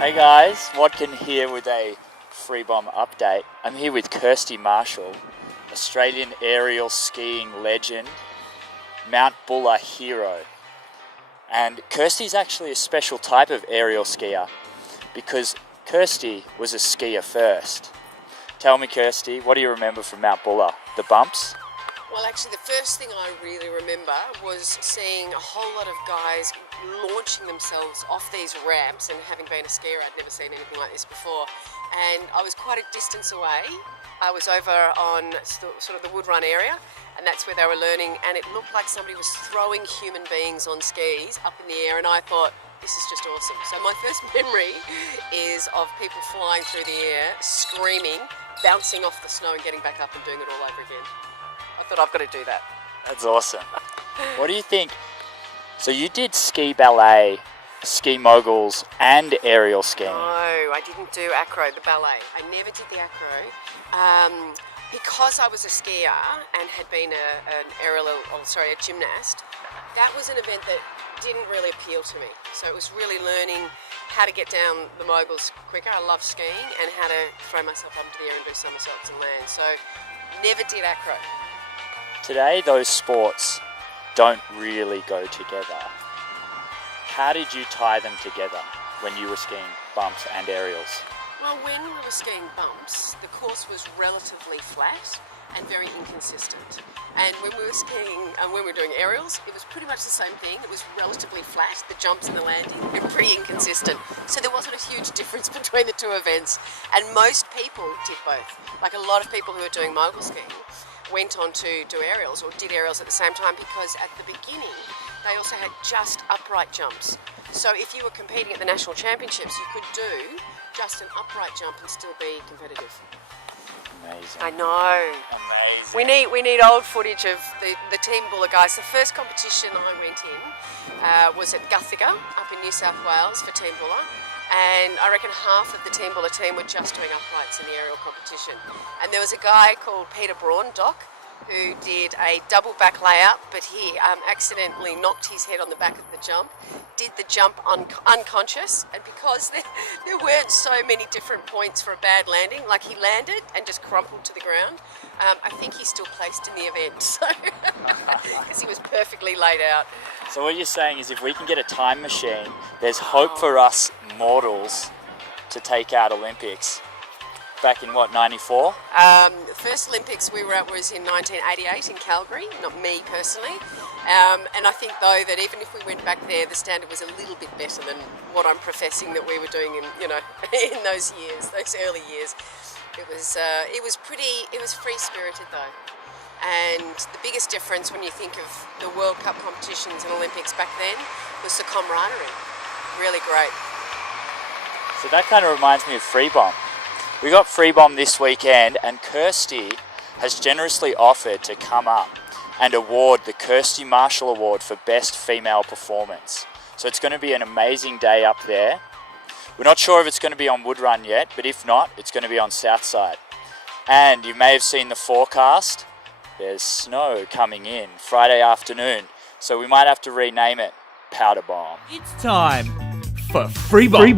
Hey guys, Watkin here with a Free Bomb update. I'm here with Kirstie Marshall, Australian aerial skiing legend, Mount Buller hero. And Kirstie's actually a special type of aerial skier because Kirstie was a skier first. Tell me, Kirstie, what do you remember from Mount Buller? The bumps? Well, actually, the first thing I really remember was seeing a whole lot of guys launching themselves off these ramps, and having been a skier, I'd never seen anything like this before. And I was quite a distance away. I was over on sort of the Wood Run area, and that's where they were learning, and it looked like somebody was throwing human beings on skis up in the air, and I thought, this is just awesome. So my first memory is of people flying through the air, screaming, bouncing off the snow and getting back up and doing it all over again. I thought, I've got to do that. That's awesome. What do you think? So you did ski ballet, ski moguls and aerial skiing. No, I didn't do acro, the ballet. I never did the acro. Because I was a skier and had been a gymnast, that was an event that didn't really appeal to me. So it was really learning how to get down the moguls quicker. I love skiing, and how to throw myself up into the air and do somersaults and land. So never did acro. Today, those sports don't really go together. How did you tie them together when you were skiing bumps and aerials? Well, when we were skiing bumps, the course was relatively flat and very inconsistent. And when we were skiing, when we were doing aerials, it was pretty much the same thing. It was relatively flat, the jumps and the landing, and pretty inconsistent. So there wasn't a huge difference between the two events. And most people did both. Like a lot of people who are doing mogul skiing went on to do aerials, or did aerials at the same time, because at the beginning they also had just upright jumps. So if you were competing at the national championships, you could do just an upright jump and still be competitive. Amazing. I know. Amazing. We need old footage of the Team Buller guys. The first competition I went in was at Guthiga up in New South Wales for Team Buller. And I reckon half of the Team Buller team were just doing uprights in the aerial competition. And there was a guy called Peter Braun, Doc, who did a double back layout, but he accidentally knocked his head on the back of the jump, did the jump unconscious, and because there weren't so many different points for a bad landing, like he landed and just crumpled to the ground, I think he's still placed in the event, so because he was perfectly laid out. So what you're saying is, if we can get a time machine, there's hope for us mortals to take out Olympics. Back in what, 94? The first Olympics we were at was in 1988 in Calgary, not me personally. And I think though that even if we went back there, the standard was a little bit better than what I'm professing that we were doing in, in those years, those early years. It was free spirited though. And the biggest difference when you think of the World Cup competitions and Olympics back then was the camaraderie. Really great. So that kind of reminds me of Free Bomb. We got Free Bomb this weekend, and Kirstie has generously offered to come up and award the Kirstie Marshall Award for Best Female Performance. So it's going to be an amazing day up there. We're not sure if it's going to be on Wood Run yet, but if not, it's going to be on Southside. And you may have seen the forecast. There's snow coming in Friday afternoon, so we might have to rename it Powder Bomb. It's time for Free Bomb.